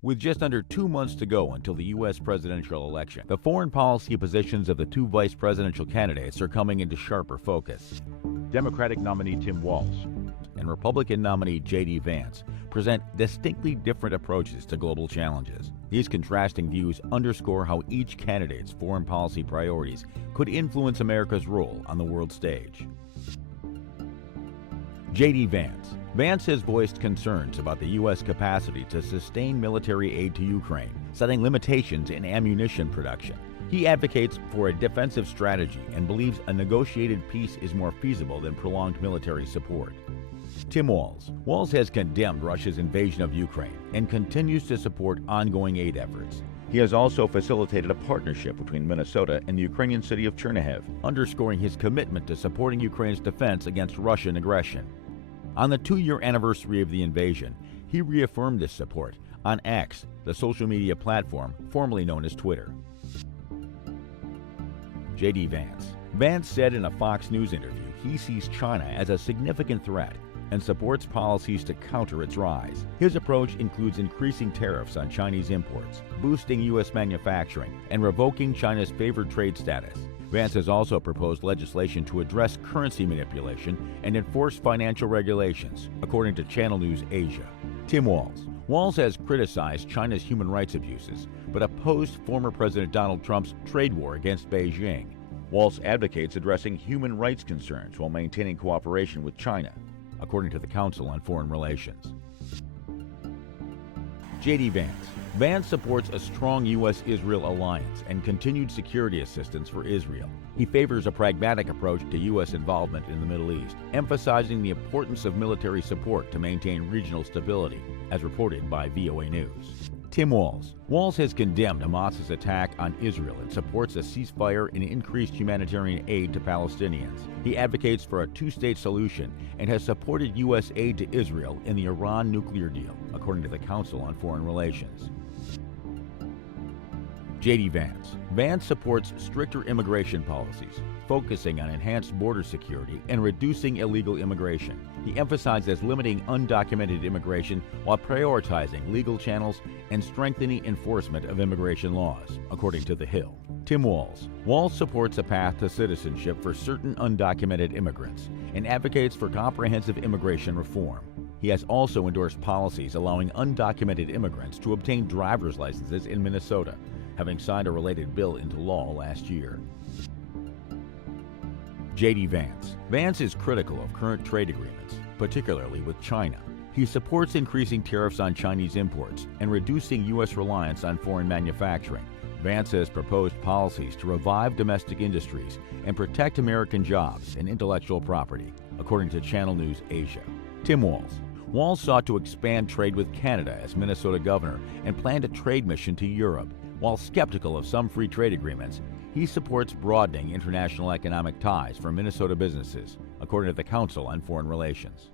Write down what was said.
With just under 2 months to go until the U.S. presidential election, the foreign policy positions of the two vice presidential candidates are coming into sharper focus. Democratic nominee Tim Walz and Republican nominee JD Vance present distinctly different approaches to global challenges. These contrasting views underscore how each candidate's foreign policy priorities could influence America's role on the world stage. JD Vance. Vance has voiced concerns about the U.S. capacity to sustain military aid to Ukraine, setting limitations in ammunition production. He advocates for a defensive strategy and believes a negotiated peace is more feasible than prolonged military support. Tim Walz. Walz has condemned Russia's invasion of Ukraine and continues to support ongoing aid efforts. He has also facilitated a partnership between Minnesota and the Ukrainian city of Chernihiv, underscoring his commitment to supporting Ukraine's defense against Russian aggression. On the 2-year anniversary of the invasion, he reaffirmed this support on X, the social media platform formerly known as Twitter. JD Vance. Vance said in a Fox News interview he sees China as a significant threat and supports policies to counter its rise. His approach includes increasing tariffs on Chinese imports, boosting U.S. manufacturing, and revoking China's favored trade status. Vance has also proposed legislation to address currency manipulation and enforce financial regulations, according to Channel News Asia. Tim Walz. Walz has criticized China's human rights abuses, but opposed former President Donald Trump's trade war against Beijing. Walz advocates addressing human rights concerns while maintaining cooperation with China, according to the Council on Foreign Relations. JD Vance. Vance supports a strong U.S.-Israel alliance and continued security assistance for Israel. He favors a pragmatic approach to U.S. involvement in the Middle East, emphasizing the importance of military support to maintain regional stability, as reported by VOA News. Tim Walz. Walz has condemned Hamas's attack on Israel and supports a ceasefire and increased humanitarian aid to Palestinians. He advocates for a two-state solution and has supported U.S. aid to Israel in the Iran nuclear deal, according to the Council on Foreign Relations. JD Vance. Vance supports stricter immigration policies, focusing on enhanced border security and reducing illegal immigration. He emphasizes limiting undocumented immigration while prioritizing legal channels and strengthening enforcement of immigration laws, according to The Hill. Tim Walz. Walz supports a path to citizenship for certain undocumented immigrants and advocates for comprehensive immigration reform. He has also endorsed policies allowing undocumented immigrants to obtain driver's licenses in Minnesota, having signed a related bill into law last year. JD Vance. Vance is critical of current trade agreements, particularly with China. He supports increasing tariffs on Chinese imports and reducing U.S. reliance on foreign manufacturing. Vance has proposed policies to revive domestic industries and protect American jobs and intellectual property, according to Channel News Asia. Tim Walz. Walz sought to expand trade with Canada as Minnesota governor and planned a trade mission to Europe. While skeptical of some free trade agreements, he supports broadening international economic ties for Minnesota businesses, according to the Council on Foreign Relations.